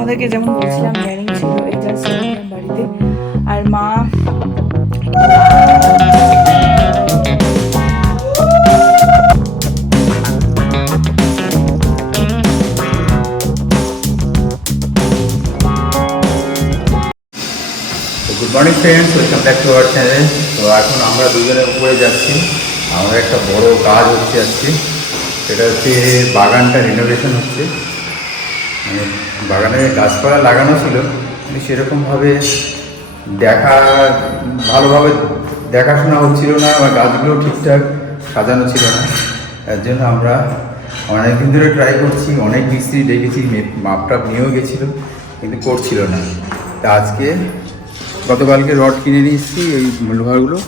তোমাদেরকে যেমন বলছিলাম হিয়ারিং ছিল, এই জাস্ট বাড়িতে। আর মা good morning friends, welcome back to our channel. তো এখন আমরা দুজনে উপরে যাচ্ছি। আমাদের একটা বড় কাজ হচ্ছে আজকে, সেটা হচ্ছে বাগানটা রিনোভেশন হচ্ছে। মানে বাগানে গাছপালা লাগানো ছিল, কিন্তু সেরকমভাবে ভালোভাবে দেখাশোনা হচ্ছিল না, বা গাছগুলো ঠিকঠাক সাজানো ছিল না। তার জন্য আমরা অনেক দিন ধরে ট্রাই করছি, অনেক মিস্ত্রি ডেকেছি, মাপটাপ নিয়েও গেছিলো, কিন্তু করছিল না। তা আজকে গতকালকে রড কিনে নিয়ে এসেছি, এই লোহারগুলো,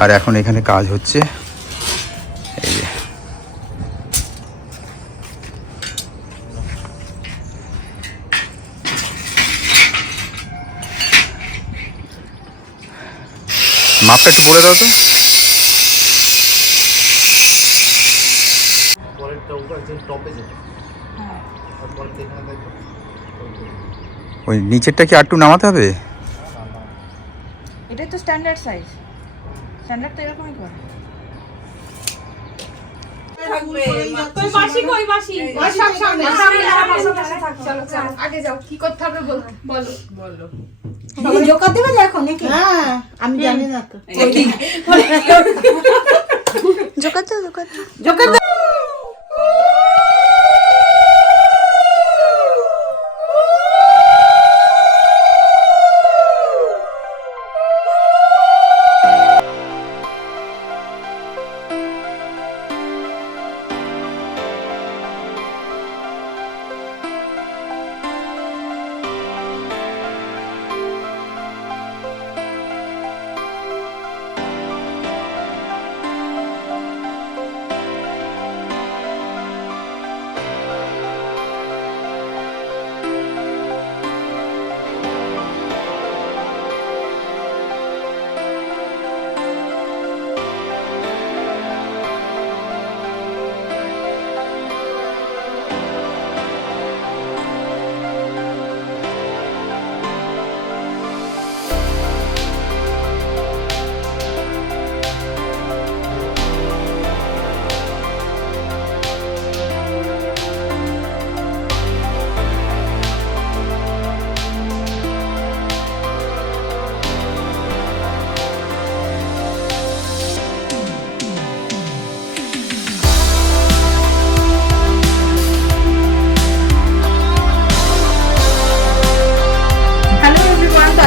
আর এখন এখানে কাজ হচ্ছে। এই যে মাপটা একটু বলে দাও তো। ওই নিচেরটা কি আরটু নামাতে হবে? এটাই তো স্ট্যান্ডার্ড সাইজ, স্ট্যান্ডার্ড তো এরকমই করে। আগে যাও, কি করতে হবে বলো। জোকার দেবে দেখো নাকি? হ্যাঁ, আমি জানি না তো। জোকার দাও, জোকার দাও।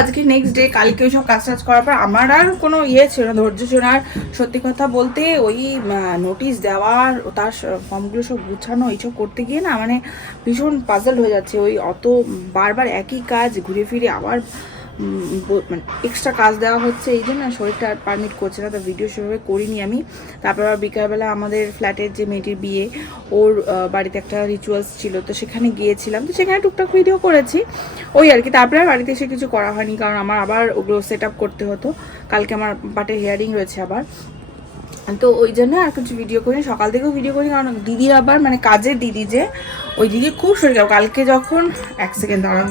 আজকে নেক্সট ডে, কালকে ওই সব কাজ টাজ করার পর আমার আর কোনো ছিল না, ধৈর্য ছিল না। আর সত্যি কথা বলতে ওই নোটিশ দেওয়ার, তার ফর্মগুলো সব গুছানো, এইসব করতে গিয়ে না মানে ভীষণ পাজল হয়ে যাচ্ছে। ওই অত বারবার একই কাজ ঘুরে ফিরে আবার মানে এক্সট্রা কাজ দেওয়া হচ্ছে, এই জন্য শরীরটা আর পারমিট করছে না। তো ভিডিও সেভাবে করিনি আমি। তারপর আবার বিকালবেলা আমাদের ফ্ল্যাটের যে মেয়েটির বিয়ে, ওর বাড়িতে একটা রিচুয়ালস ছিল, তো সেখানে গিয়েছিলাম, তো সেখানে টুকটাক ভিডিও করেছি ওই আর কি। তারপরে বাড়িতে এসে কিছু করা হয়নি, কারণ আমার আবার ওগুলো সেট আপ করতে হতো। কালকে আমার পাটের হিয়ারিং রয়েছে আবার, তো ওই জন্য আর কিছু ভিডিও করি। সকাল থেকেও ভিডিও করি, কারণ দিদির আবার মানে কাজের দিদি যে, ওই দিদি খুব শরীর খারাপ। কালকে যখন এক সেকেন্ড দাঁড়ান,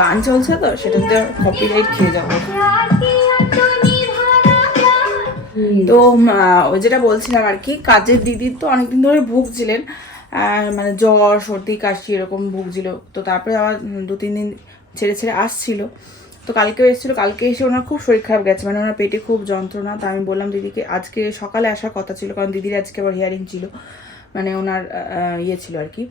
গান চলছে তো সেটাতে কপিরাইট খেয়ে যাবো। তো ওই যেটা বলছিলাম আর কি, কাজের দিদির তো অনেকদিন ধরে ভুগছিলেন, মানে জ্বর সর্দি কাশি এরকম ভুগছিল। তো তারপরে আবার 2-3 দিন ছেড়ে ছেড়ে আসছিল। তো কালকেও এসেছিলো, কালকে এসে ওনার খুব শরীর খারাপ গেছে, মানে ওনার পেটে খুব যন্ত্রণা। তো আমি বললাম দিদিকে আজকে সকালে আসার কথা ছিল, কারণ দিদির আজকে আবার হিয়ারিং ছিল, মানে ওনার ছিল আর কি।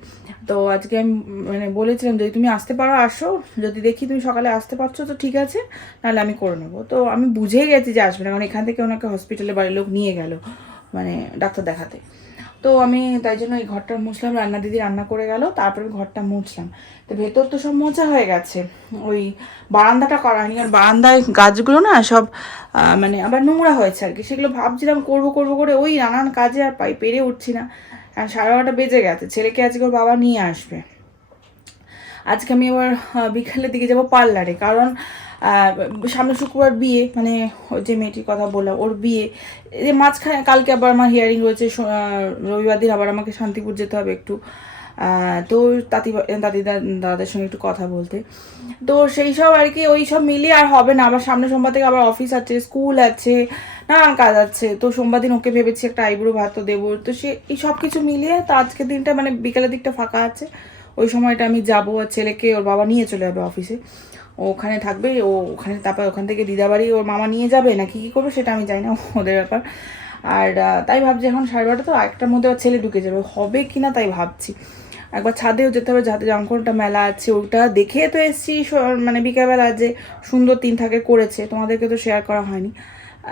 তো আজকে আমি মানে বলেছিলাম যদি তুমি আসতে পারো আসো, যদি দেখি তুমি সকালে আসতে পারছো তো ঠিক আছে, নাহলে আমি করে নেবো। তো আমি বুঝেই গেছি যে আসবে না, কারণ এখান থেকে ওনাকে হসপিটালে বাড়ির লোক নিয়ে গেল মানে ডাক্তার দেখাতে। তো আমি তাই জন্য এই ঘরটা মুছলাম, রান্না দিদি রান্না করে গেল, তারপরে ঘরটা মুছলাম। তো ভেতর তো সব মোছা হয়ে গেছে, ওই বারান্দাটা করা হয়নি, কারণ বারান্দায় গাছগুলো না সব মানে আবার নোংরা হয়েছে আর কি। সেগুলো ভাবছিলাম করবো করে ওই নানান কাজে আর পেরে উঠছি না। 12:30 বেজে গেছে, ছেলেকে আজকে ওর বাবা নিয়ে আসবে। আজকে আমি আবার বিকালের দিকে যাব পার্লারে, কারণ সামনে শুক্রবার বিয়ে, মানে ওই যে মেয়েটির কথা বললাম ওর বিয়ে। এই মাঝখানে কালকে আবার আমার হিয়ারিং রয়েছে, রবিবার দিন আবার আমাকে শান্তিপুর যেতে হবে একটু তো দাদাদের সঙ্গে একটু কথা বলতে। তো সেই সব আর কি, ওই সব মিলিয়ে আর হবে না। আবার সামনে সোমবার থেকে আবার অফিস আছে, স্কুল আছে, নানান কাজ আছে। তো সোমবার দিন ওকে ভেবেছি একটা আইব্রো ভাতও দেবো। তো সে এই সব কিছু মিলিয়ে তো আজকের দিনটা মানে বিকালের দিকটা ফাঁকা আছে। ওই সময়টা আমি যাবো, আর ছেলেকে ওর বাবা নিয়ে চলে যাবে অফিসে, ও ওখানে থাকবে। ও ওখানে তারপর ওখান থেকে দিদাবাড়ি ওর মামা নিয়ে যাবে না কী করবে সেটা আমি জানি না, ওদের ব্যাপার। আর তাই ভাবছি এখন 12:30 তো, একটার মধ্যে ছেলে ঢুকে যাবে, হবে কি না তাই ভাবছি। একবার ছাদেও যেতে হবে, ছাদে জামকোনটা মেলা আছে, ওটা দেখে তো এসেছি মানে বিকেলবেলা যে সুন্দর 3 থাকে করেছে, তোমাদেরকে তো শেয়ার করা হয়নি।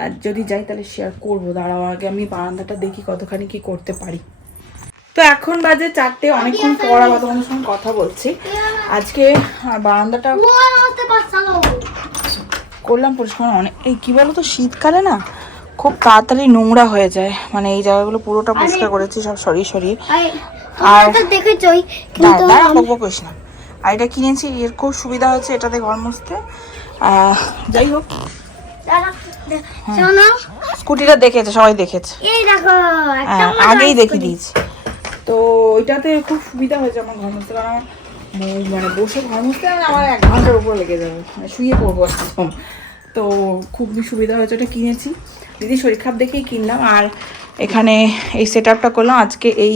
আর যদি যাই তাহলে শেয়ার করবো, দাঁড়াও আগে আমি বারান্দাটা দেখি কতখানি কি করতে পারি। তো এখন বাজে 4টে, অনেকক্ষণ পর আবার তোমাদের সঙ্গে কথা বলছি। আজকে বারান্দাটা করলাম পরিষ্কার অনেক। এই কি বলো তো, শীতকালে না খুব তাড়াতাড়ি নোংরা হয়ে যায়, মানে এই জায়গাগুলো পুরোটা পরিষ্কার করেছি সব সরিয়ে সরিয়ে। আর দেখেছই করিস না। আর এটা কিনেছি, এর খুব সুবিধা হয়েছে এটাতে ঘর মুছতে। যাই হোক, স্কুটিটা দেখেছে, সবাই দেখেছে, আগেই দেখে দিয়েছি। তো ওইটাতে খুব সুবিধা হয়েছে আমার ঘর মুছতে, কারণ মানে বসে ঘর মুছতে আমার 1 ঘন্টার উপর লেগে যাবে, মানে শুয়ে পড়বো একদম। তো খুবই সুবিধা হয়েছে, ওটা কিনেছি, দিদি শরীর খারাপ দেখেই কিনলাম। আর এখানে এই সেট আপটা করলাম আজকে। এই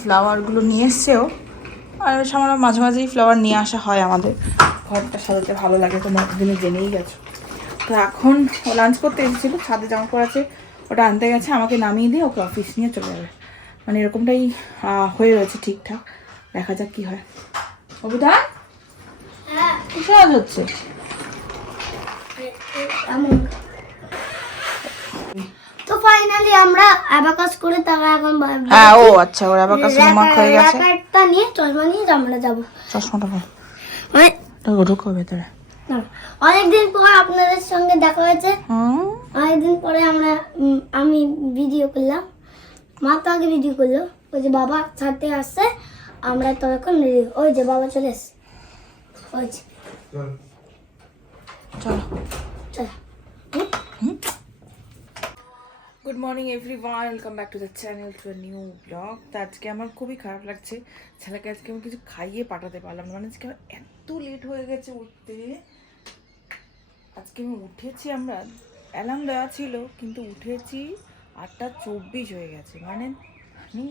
ফ্লাওয়ারগুলো নিয়ে এসছেও, আর সামান্য মাঝে মাঝেই ফ্লাওয়ার নিয়ে আসা হয় আমাদের, ঘরটা সাজাতে ভালো লাগে, তোমরা দিনে জেনেই গেছো। তো এখন ও লাঞ্চ করতে এসেছিলো, ছাদে জামাকাপড় আছে ওটা আনতে গেছে, আমাকে নামিয়ে দিয়ে ওকে অফিস নিয়ে চলে যাবে, মানে এরকমটাই হয়ে রয়েছে ঠিকঠাক। দেখা যাক কি হয়। অবুধা কি কাজ হচ্ছে? তো ফাইনালি আমরা অ্যাবাকাস করে তারা এখন হ্যাঁ ও আচ্ছা, ওর অ্যাবাকাস হোমওয়ার্ক হয়ে গেছে। র্যাপারটা নিয়ে চশমা নিয়ে আমরা যাব। চশমাটা পর মানে ঢুকো ভেতরে। অনেকদিন পর আপনাদের সঙ্গে দেখা হয়েছে, অনেকদিন পরে আমি ভিডিও করলাম, মা তো আগে ভিডিও করলো, ওই যে বাবা ছাড়তে আসছে, আমরা তখন ওই যে বাবা চলে এসছে, ওই যে চলো চলো। Good morning everyone, welcome back to the channel, to a new blog. তো আজকে আমার খুবই খারাপ লাগছে, ছেলেকে আজকে আমি কিছু খাইয়ে পাঠাতে পারলাম না, মানে আজকে আমার এত লেট হয়ে গেছে উঠতে। আজকে আমি উঠেছি, আমরা অ্যালার্ম দেওয়া ছিল কিন্তু উঠেছি 8:24 হয়ে গেছে। মানে আমি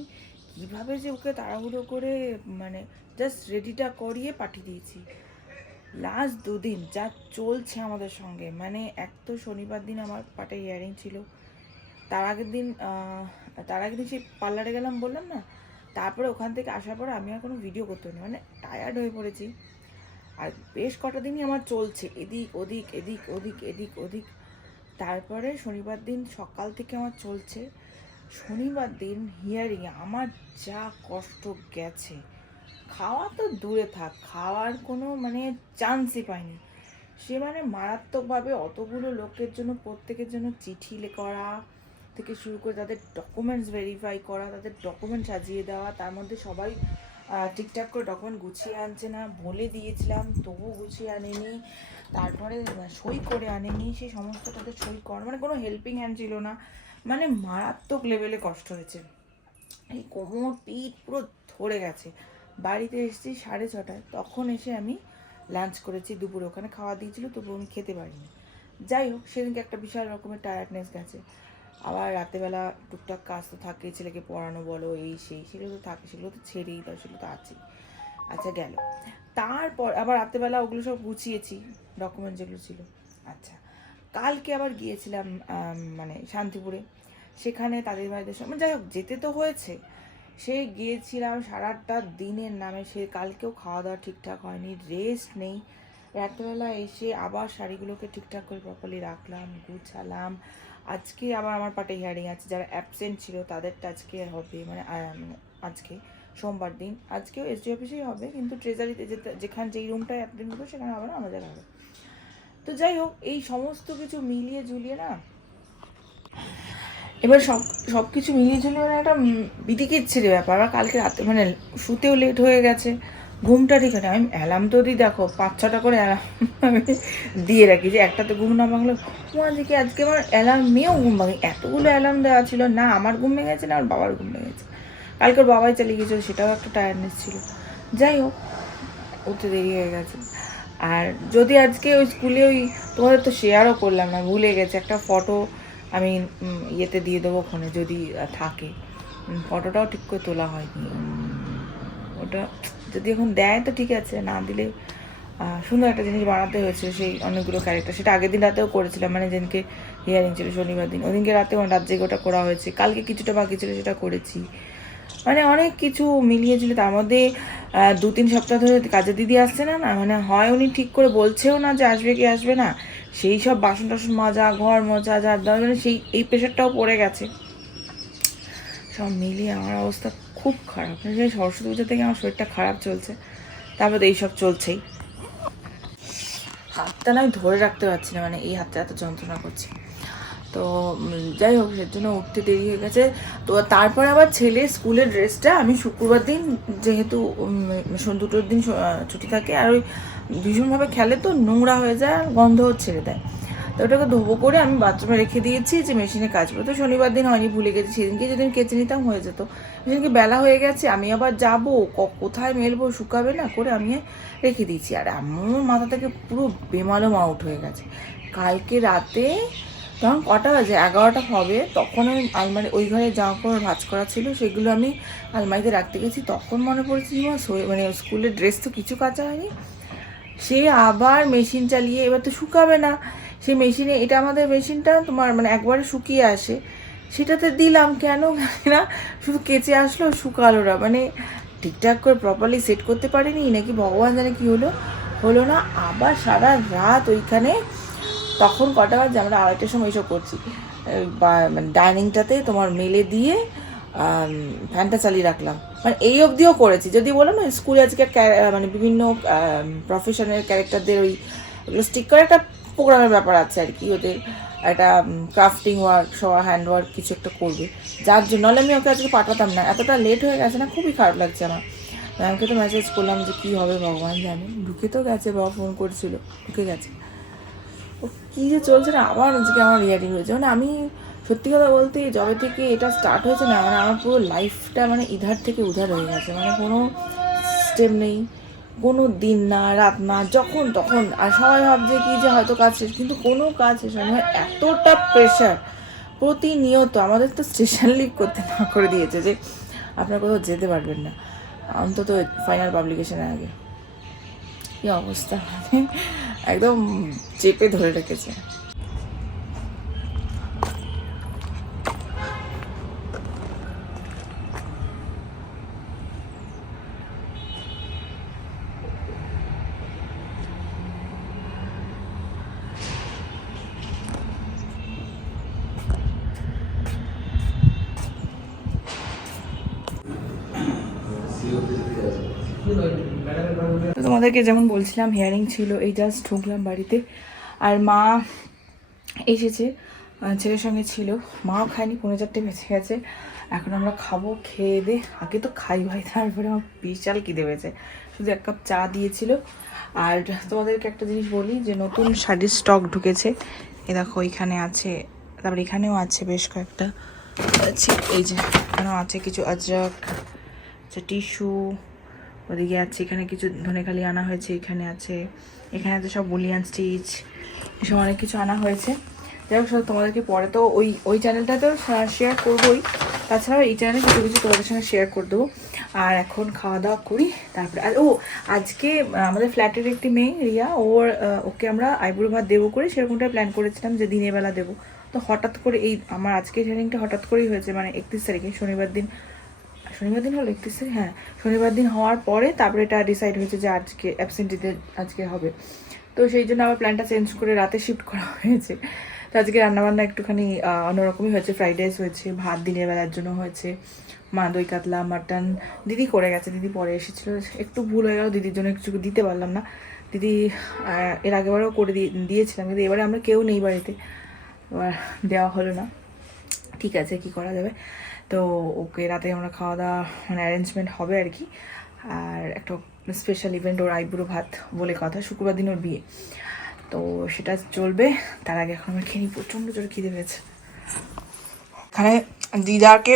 কীভাবে যে ওকে তাড়াহুড়ো করে মানে জাস্ট রেডিটা করিয়ে পাঠিয়ে দিয়েছি। লাস্ট 2 দিন যা চলছে আমাদের সঙ্গে, মানে এক তো শনিবার দিন আমার পাটে ইয়ারিং ছিল, তার আগের দিন সেই পার্লারে গেলাম বললাম না, তারপরে ওখান থেকে আসার পরে আমি আর কোনো ভিডিও করতে পারিনি, মানে টায়ার্ড হয়ে পড়েছি। আর বেশ কটা দিনই আমার চলছে এদিক ওদিক এদিক ওদিক এদিক ওদিক। তারপরে শনিবার দিন সকাল থেকে আমার চলছে। শনিবার দিন হিয়ারিংয়ে আমার যা কষ্ট গেছে, খাওয়া তো দূরে থাক, খাওয়ার কোনো মানে চান্সই পাইনি। সে মানে মারাত্মকভাবে অতগুলো লোকের জন্য, প্রত্যেকের জন্য চিঠি করা থেকে শুরু করে তাদের ডকুমেন্টস ভেরিফাই করা, তাদের ডকুমেন্ট সাজিয়ে দেওয়া, তার মধ্যে সবাই ঠিকঠাক করে ডকুমেন্ট গুছিয়ে আনছে না, বলে দিয়েছিলাম তবু গুছিয়ে আনেনি, তারপরে সই করে আনেনি, সেই সমস্ত তাদের সই করা, মানে কোনো হেল্পিং হ্যান্ড ছিল না, মানে মারাত্মক লেভেলে কষ্ট হয়েছে। এই কোমর পিঠ পুরো ধরে গেছে। বাড়িতে এসেছি 6:30, তখন এসে আমি লাঞ্চ করেছি, দুপুরে ওখানে খাওয়া দিয়েছিল তবু আমি খেতে পারিনি। যাই হোক, সেদিনকে একটা বিশাল রকমের টায়ার্ডনেস গেছে। আবার রাতেবেলা টুকটাক কাজ তো থাকে, ছেলেকে পড়ানো বলো এই সেই, সেগুলো তো থাকে, সেগুলো তো ছেড়েই দাও, সেগুলো তো আছেই। আচ্ছা গেল, তারপর আবার রাতেবেলা ওগুলো সব গুছিয়েছি, ডকুমেন্ট যেগুলো ছিল। আচ্ছা, কালকে আবার গিয়েছিলাম মানে শান্তিপুরে, সেখানে তাদের বাড়িতে সব, যাই হোক যেতে তো হয়েছে। সে গিয়েছিলাম 8.5টা দিনের নামে, সে কালকেও খাওয়া দাওয়া ঠিকঠাক হয়নি, রেস্ট নেই। রাত্রেবেলা এসে আবার শাড়িগুলোকে ঠিকঠাক করে প্রপারলি রাখলাম, গুছালাম। আজকে আবার আমার পাটে হিয়ারিং আছে, যারা অ্যাবসেন্ট ছিল তাদেরটা আজকে হবে, মানে আজকে সোমবার দিন, আজকেও এসডি অফিসেই হবে, কিন্তু ট্রেজারিতে যেখানে যেই রুমটায় অ্যাটেন্ড করবো সেখানে হবে না, আমাদের হবে। তো যাই হোক, এই সমস্ত কিছু মিলিয়ে ঝুলিয়ে না, এবার সব কিছু মিলিয়ে ঝুলিয়ে মানে একটা বিদিকিচ্ছির ব্যাপার। আর কালকে রাতে মানে শুতেও লেট হয়ে গেছে, ঘুমটা ঠিক আছে। আমি অ্যালার্ম তো দিই, দেখো 5-6টা করে অ্যালার্ম আমি দিয়ে রাখি, যে একটা তো ঘুম না ভাঙলো। আজকে আমার অ্যালার্মেও ঘুম ভাঙে, এতগুলো অ্যালার্ম দেওয়া ছিল না, আমার ঘুম ভেঙেছে না আমার বাবার ঘুম ভেঙেছে, কালকে ওর বাবাই চালিয়ে গিয়েছিল, সেটাও একটা টায়ার্ডনেস ছিল। যাই হোক, উঠতে দেরি হয়ে গেছে। আর যদি আজকে ওই স্কুলে ওই তোমাদের তো শেয়ারও করলাম না, ভুলে গেছে, একটা ফটো আমি ইয়েতে দিয়ে দেবো ওখানে যদি থাকে। ফটোটাও ঠিক করে তোলা হয়নি, ওটা যদি এখন দেয় তো ঠিক আছে, না দিলে সুন্দর একটা জিনিস বানাতে হয়েছে, সেই অনেকগুলো ক্যারেক্টার। সেটা আগের দিন রাতেও করেছিলাম, মানে যেদিনকে হিয়ারিং ছিল শনিবার দিন, ওদিনকে রাতেও রাত জেগে ওটা করা হয়েছে। কালকে কিছুটা বাকি ছিল, সেটা করেছি। মানে অনেক কিছু মিলিয়েছিল। তার মধ্যে 2-3 সপ্তাহ ধরে কাজের দিদি আসছে না, মানে হয় উনি ঠিক করে বলছেও না যে আসবে কি আসবে না, সেই সব বাসন টাসন মাজা, ঘর মোছা, ঝাড় দেওয়া, মানে সেই এই প্রেশারটাও পড়ে গেছে। সব মিলিয়ে আমার অবস্থা খুব খারাপ। সেই সরস্বতী পুজো থেকে আমার শরীরটা খারাপ চলছে, তারপর এইসব চলছেই। হাতটা নয় ধরে রাখতে পারছি না, মানে এই হাতটা এত যন্ত্রণা করছি। তো যাই হোক, সের জন্য উঠতে দেরি হয়ে গেছে। তো তারপরে আবার ছেলের স্কুলের ড্রেসটা আমি শুক্রবার দিন, যেহেতু 2টোর দিন ছুটি থাকে, আর ওই ভীষণভাবে খেলে তো নোংরা হয়ে যায় আর গন্ধও ছেড়ে দেয়, তো ওটাকে ধোবো করে আমি বাথরুমে রেখে দিয়েছি যে মেশিনে কাচবো। তো শনিবার দিন হয়নি, ভুলে গেছি। সেদিনকে যেদিন কেচে নিতাম হয়ে যেত, সেদিনকে বেলা হয়ে গেছে, আমি আবার যাবো কোথায় মেলবো, শুকাবে না করে আমি রেখে দিয়েছি। আর আমার মাথা থেকে পুরো বেমালুম আউট হয়ে গেছে। কালকে রাতে তখন কটা বাজে, 11টা হবে, তখন আমি আলমারি, ওই ঘরে জামা কাপড় ভাঁজ করা ছিল, সেগুলো আমি আলমারিতে রাখতে গেছি। তখন মনে পড়েছে মানে স্কুলের ড্রেস তো কিছু কাচা হয়নি। সে আবার মেশিন চালিয়ে, এবার তো শুকাবে না, সেই মেশিনে, এটা আমাদের মেশিনটা তোমার মানে একবারে শুকিয়ে আসে, সেটাতে দিলাম কেন না, শুধু কেচে আসলো, শুকালো না, মানে ঠিকঠাক করে প্রপারলি সেট করতে পারিনি নাকি ভগবান জানে কী হলো না। আবার সারা রাত ওইখানে, তখন কটা বাজে, আমরা 2:30টার সময় এসব করছি, মানে ডাইনিংটাতে তোমার মেলে দিয়ে ফ্যানটা চালিয়ে রাখলাম, মানে এই অবধিও করেছি। যদি বলো না স্কুলে আজকে মানে বিভিন্ন প্রফেশনের ক্যারেক্টারদের ওইগুলো স্টিক করে একটা প্রোগ্রামের ব্যাপার আছে আর কি, ওদের একটা ক্রাফটিং ওয়ার্ক, সবার হ্যান্ড ওয়ার্ক কিছু একটা করবে, যার জন্য নাহলে আমি ওকে আজকে পাঠাতাম না। এতটা লেট হয়ে গেছে না, খুবই খারাপ লাগছে আমার। ম্যামকে তো মেসেজ করলাম যে কী হবে ভগবান জানে, ঢুকে তো গেছে, বাবা ফোন করেছিল, ঢুকে গেছে। ও কী যে চলছে না, আবার আজকে আমার রিয়ারিং হয়েছে। মানে আমি সত্যি কথা বলতে যবে থেকে এটা স্টার্ট হয়েছে না, মানে আমার পুরো লাইফটা মানে ইধার থেকে উধার হয়ে গেছে, মানে কোনো স্টেপ নেই, কোনো দিন না রাত না, যখন তখন। আর সবাই ভাবছে কি যে হয়তো কাজ শেষ, কিন্তু কোনো কাজ শেষ হয় না। এতটা প্রেশার প্রতিনিয়ত, আমাদের তো স্টেশন লিভ করতে না করে দিয়েছে যে আপনার কোথাও যেতে পারবেন না, অন্তত ফাইনাল পাবলিকেশনের আগে। কী অবস্থা, মানে একদম চেপে ধরে রেখেছে। তো তোমাদেরকে যেমন বলছিলাম হিয়ারিং ছিল, এই জাস্ট ঢুকলাম বাড়িতে, আর মা এসেছে, ছেলের সঙ্গে ছিল, মাও খায়নি, 4:30 বেজে গেছে। এখন আমরা খাবো, খেয়ে দে, আগে তো খাই ভাই, তারপরে আমার বিশাল খিদে পেয়েছে। শুধু 1 কাপ চা দিয়েছিল। আর তোমাদেরকে একটা জিনিস বলি, যে নতুন শাড়ির স্টক ঢুকেছে, এ দেখো এখানে আছে, তারপরে এখানেও আছে বেশ কয়েকটা আছে, এই যে এখানেও আছে কিছু আজরক, আচ্ছা টিস্যু, ওদিকে আছে, এখানে কিছু ধনেখালি আনা হয়েছে, এখানে আছে সব বুলিয়ান স্টিচ, এসব অনেক কিছু আনা হয়েছে। যাই হোক, সব তোমাদেরকে পরে তো ওই চ্যানেলটাতেও শেয়ার করবোই, তাছাড়াও এই চ্যানেলে কিছু কিছু তোমাদের সঙ্গে শেয়ার করে দেবো। আর এখন খাওয়া দাওয়া করি, তারপরে আর আজকে আমাদের ফ্ল্যাটের একটি মেয়ে রিয়া, ওকে আমরা আইবুড়ো ভাত দেবো করে সেরকমটাই প্ল্যান করেছিলাম যে দিনের বেলা দেবো। তো হঠাৎ করে আমার আজকে ট্রেনিংটা হঠাৎ করেই হয়েছে, মানে 31 তারিখে, শনিবার দিন হলো 31 তারিখ, হ্যাঁ শনিবার দিন হওয়ার পরে তারপরে এটা ডিসাইড হয়েছে যে আজকে অ্যাবসেন্টিদের আজকে হবে। তো সেই জন্য আবার প্ল্যানটা চেঞ্জ করে রাতে শিফট করা হয়েছে। তো আজকে রান্নাবান্না একটুখানি অন্যরকমই হয়েছে, ফ্রাইড রাইস হয়েছে, ভাত দিনের বেলার জন্য হয়েছে, মা দই কাতলা, মাটন দিদি করে গেছে, দিদি পরে এসেছিলো, একটু ভুল হয়ে গেল, দিদির জন্য কিছু দিতে পারলাম না। দিদি এর আগেবারও করে দিয়েছিলাম, কিন্তু এবারে আমরা কেউ নেই বাড়িতে, এবার দেওয়া হলো না। ঠিক আছে, কি করা যাবে। তো ওকে রাতে আমরা খাওয়া দাওয়া মানে অ্যারেঞ্জমেন্ট হবে আর কি। আর একটা স্পেশাল ইভেন্ট, ওর আইবুড়ো ভাত বলে কথা, শুক্রবার দিন ওর বিয়ে, তো সেটা চলবে। তার আগে এখন আমার খেয়ে প্রচণ্ড জোরে খিদে পেয়েছে। এখানে দিদাকে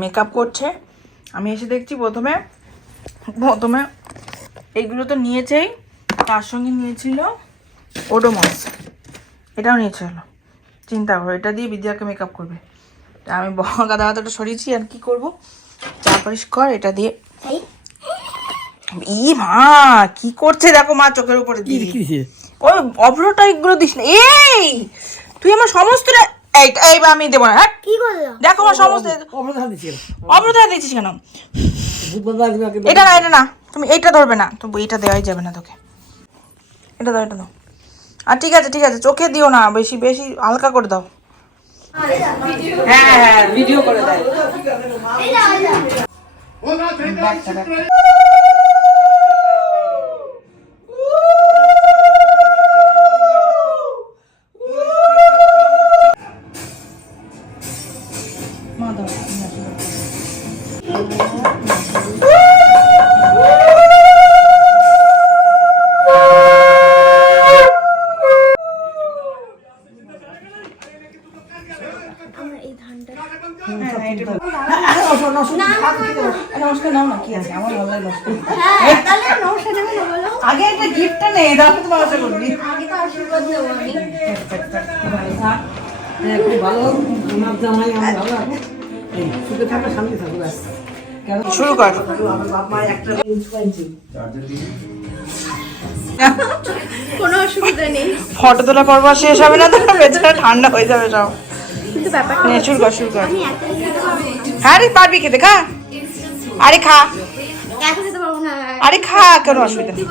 মেকআপ করছে। আমি এসে দেখছি প্রথমে এইগুলো তো নিয়েছেই, তার সঙ্গে নিয়েছিল ওডোমস, এটাও নিয়েছিল। চিন্তা করো, এটা দিয়ে বিদ্যাকে মেকআপ করবে। তা আমি গাদা গাদাটা সরিয়েছি, আর কি করবো, চা পরিষ্কার এটা দিয়ে। ই মা কি করছে দেখো, মা চোখের উপরে দিয়ে ওই অভ্রটা এগুলো দিস না। এই তুই আমার সমস্ত এইবার আমি দেবো না। হ্যাঁ কি করলো? দেখো আমার সমস্ত অভ্রতা দিচ্ছিস কেন? এটা না, এটা না, তুমি এইটা ধরবে না, তো এইটা দেওয়াই যাবে না তোকে। এটা দাও, এটা দাও। আর ঠিক আছে ঠিক আছে, চোখে দিও না, বেশি বেশি হালকা করে দাও। হ্যাঁ হ্যাঁ ভিডিও করে দেয়। নমস্কার নাও না, কি আছে, আমার ভালো লাগে নমস্কার। আগে একটা গিফটটা নেই, তারপর তোমার আশা করবি। শুরু কর। কোনো অসুবিধা নেই, ফটো তোলা পর্ব শেষ হবে না তো, বেচারা ঠান্ডা হয়ে যাবে সব। কিন্তু ব্যাপারটা শুরু কর শুরু কর। আমি এত খেতে পারবো না। হ্যাঁ রে, পারবি খেতে, খা। আরে খা, এত খেতে পারবো না। আরে খা, কেন অসুবিধা নেই।